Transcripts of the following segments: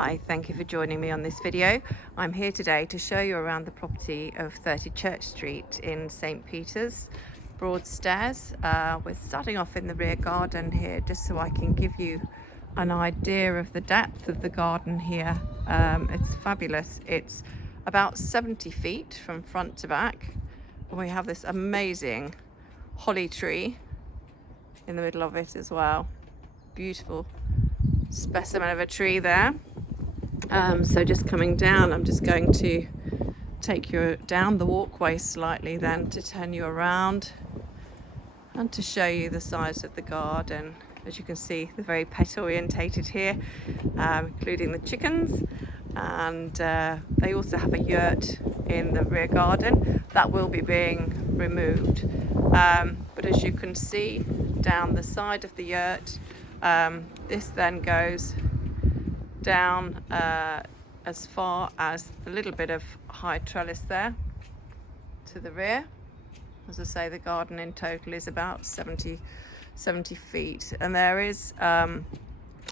Hi, thank you for joining me on this video. I'm here today to show you around the property of 30 Church Street in St. Peter's, Broadstairs. We're starting off in the rear garden here just so I can give you an idea of the depth of the garden here. It's fabulous. It's about 70 feet from front to back. And we have this amazing holly tree in the middle of it as well. Beautiful specimen of a tree there. So just coming down, I'm just going to take you down the walkway slightly then to turn you around and to show you the size of the garden. As you can see, they're very pet orientated here, including the chickens, and they also have a yurt in the rear garden that will be being removed, but as you can see down the side of the yurt, this then goes down as far as a little bit of high trellis there to the rear. As I say, the garden in total is about 70 feet, and there is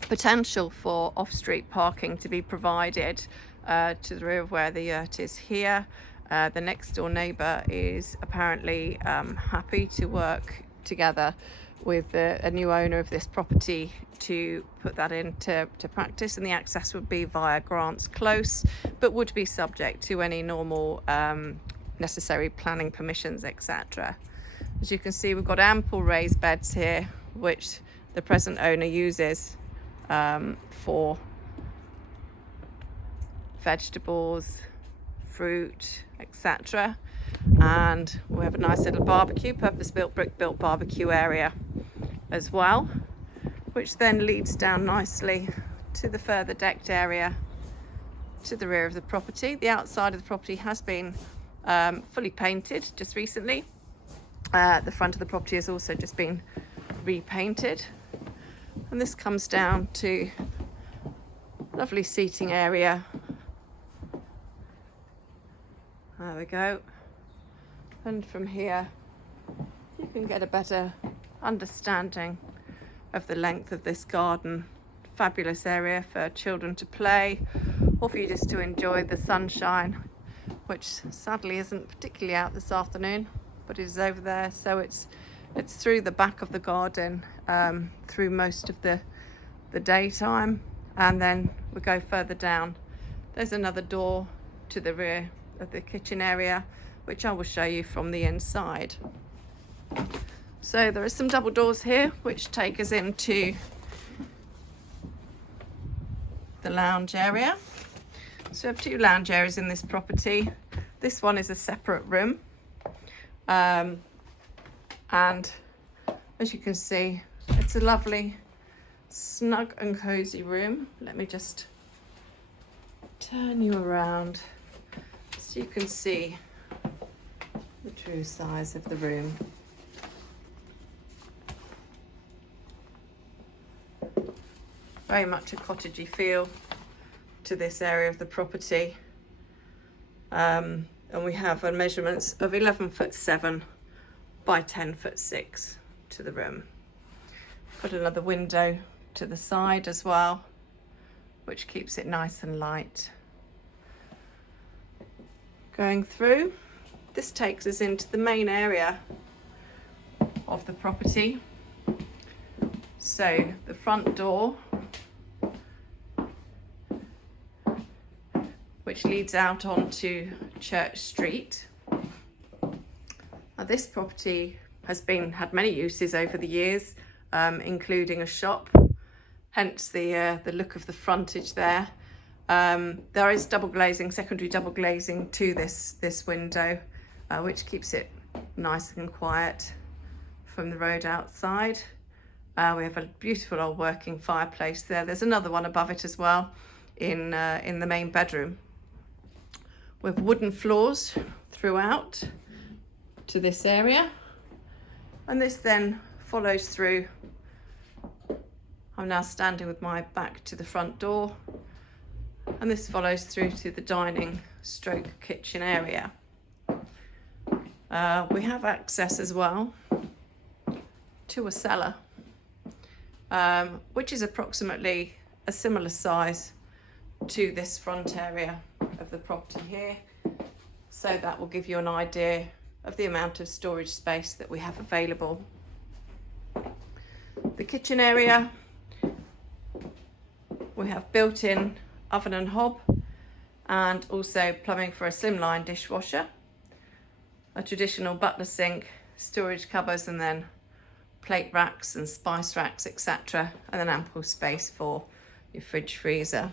potential for off-street parking to be provided to the rear of where the yurt is here. The next door neighbour is apparently happy to work together with a new owner of this property to put that into practice, and the access would be via Grants Close, but would be subject to any normal necessary planning permissions, etc. As you can see, we've got ample raised beds here, which the present owner uses for vegetables, fruit, etc. And we have a nice little barbecue, purpose-built, brick-built barbecue area as well, which then leads down nicely to the further decked area to the rear of the property. The outside of the property has been fully painted just recently. The front of the property has also just been repainted, and this comes down to lovely seating area. There we go. And from here you can get a better understanding of the length of this garden. Fabulous area for children to play, or for you just to enjoy the sunshine, which sadly isn't particularly out this afternoon, but is over there. So it's through the back of the garden, through most of the daytime, and then we go further down. There's another door to the rear of the kitchen area, which I will show you from the inside. So there are some double doors here which take us into the lounge area. So we have two lounge areas in this property. This one is a separate room, and as you can see, it's a lovely snug and cozy room. Let me just turn you around so you can see the true size of the room. Very much a cottagey feel to this area of the property, and we have measurements of 11'7" by 10'6" to the room. Got another window to the side as well, which keeps it nice and light. Going through, this takes us into the main area of the property. So the front door, which leads out onto Church Street. Now, this property has had many uses over the years, including a shop, hence the look of the frontage there. There is double glazing, secondary double glazing to this window, which keeps it nice and quiet from the road outside. We have a beautiful old working fireplace there. There's another one above it as well in the main bedroom, with wooden floors throughout to this area, and this then follows through. I'm now standing with my back to the front door, and this follows through to the dining stroke kitchen area. We have access as well to a cellar, which is approximately a similar size to this front area of the property here. So that will give you an idea of the amount of storage space that we have available. The kitchen area, we have built-in oven and hob, and also plumbing for a slimline dishwasher, a traditional butler sink, storage cupboards, and then plate racks and spice racks, etc., and then ample space for your fridge, freezer.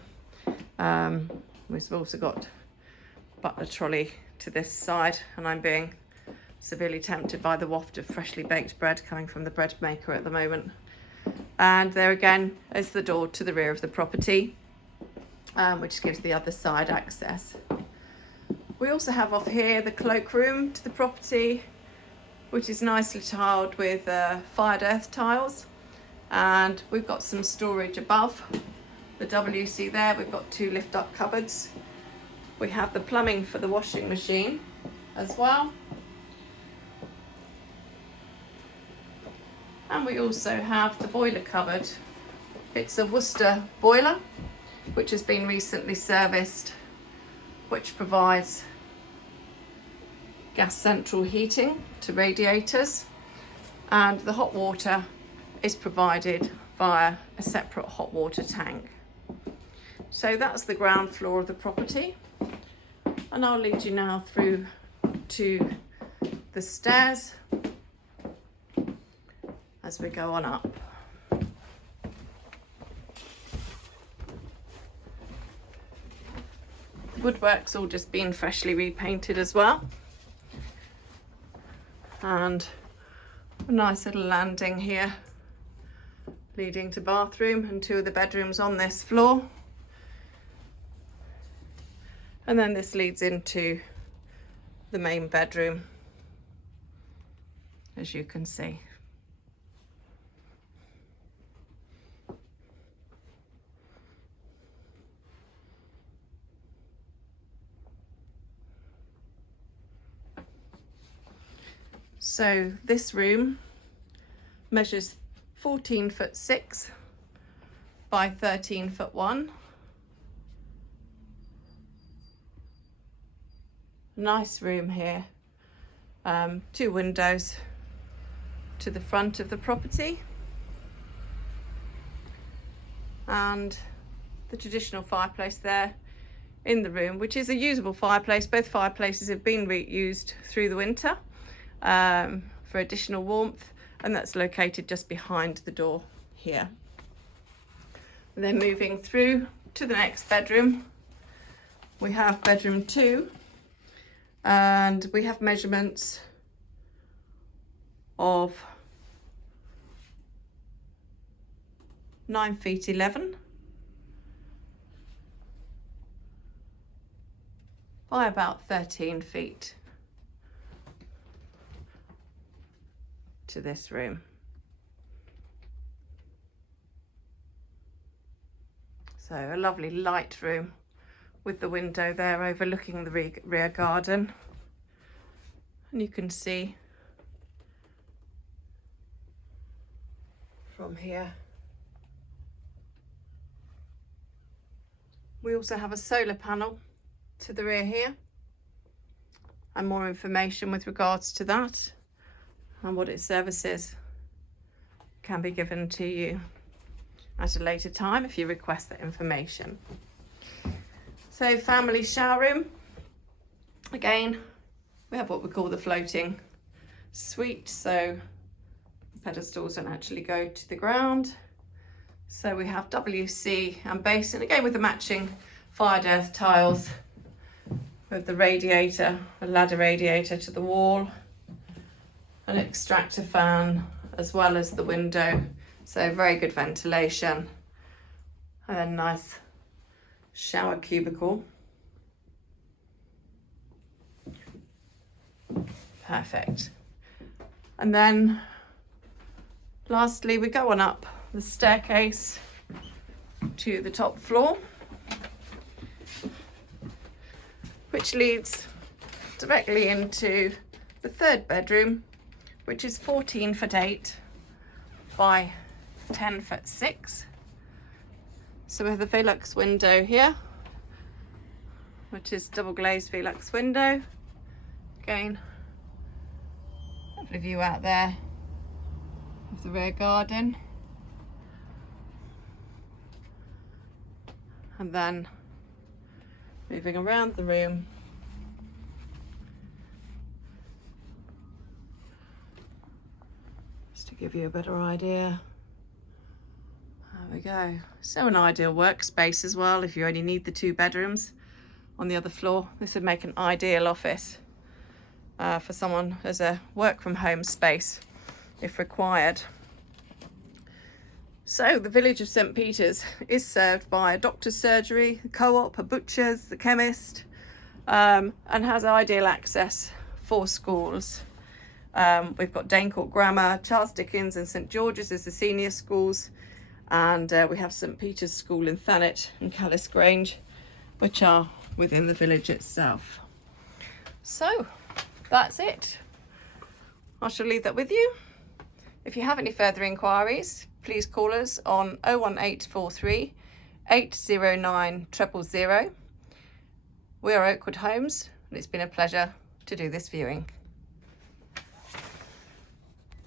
We've also got butler trolley to this side, and I'm being severely tempted by the waft of freshly baked bread coming from the bread maker at the moment. And there again is the door to the rear of the property, which gives the other side access. We also have off here the cloak room to the property, which is nicely tiled with fired earth tiles, and we've got some storage above the WC there. We've got 2 lift up cupboards. We have the plumbing for the washing machine as well, and we also have the boiler cupboard. It's a Worcester boiler which has been recently serviced, which provides gas central heating to radiators, and the hot water is provided via a separate hot water tank. So that's the ground floor of the property, and I'll lead you now through to the stairs as we go on up. Woodwork's all just been freshly repainted as well, and a nice little landing here leading to bathroom and 2 of the bedrooms on this floor, and then this leads into the main bedroom, as you can see. So this room measures 14'6" by 13'1". Nice room here. 2 windows to the front of the property, and the traditional fireplace there in the room, which is a usable fireplace. Both fireplaces have been reused through the winter for additional warmth, and that's located just behind the door here. And then moving through to the next bedroom, we have bedroom 2, and we have measurements of 9'11" by about 13 feet to this room. So a lovely light room with the window there overlooking the rear garden, and you can see from here. We also have a solar panel to the rear here, and more information with regards to that and what it services can be given to you at a later time if you request that information. So family shower room, again we have what we call the floating suite, so the pedestals don't actually go to the ground. So we have WC and basin, again with the matching fired earth tiles, with the radiator, a ladder radiator to the wall, an extractor fan, as well as the window, so very good ventilation, and a nice shower cubicle. Perfect. And then lastly we go on up the staircase to the top floor, which leads directly into the 3rd bedroom, which is 14'8" by 10'6". So we have the Velux window here which is double glazed Velux window. Again, lovely view out there of the rear garden. And then moving around the room, just to give you a better idea. There we go. So an ideal workspace as well if you only need the 2 bedrooms on the other floor. This would make an ideal office for someone as a work from home space if required. So the village of St Peters is served by a doctor's surgery, a co-op, a butcher's, the chemist, and has ideal access for schools. We've got Dane Court Grammar, Charles Dickens and St George's as the senior schools, and we have St Peter's School in Thanet and Callis Grange, which are within the village itself. So that's it. I shall leave that with you. If you have any further inquiries, please call us on 01843 809 000. We are Oakwood Homes, and it's been a pleasure to do this viewing.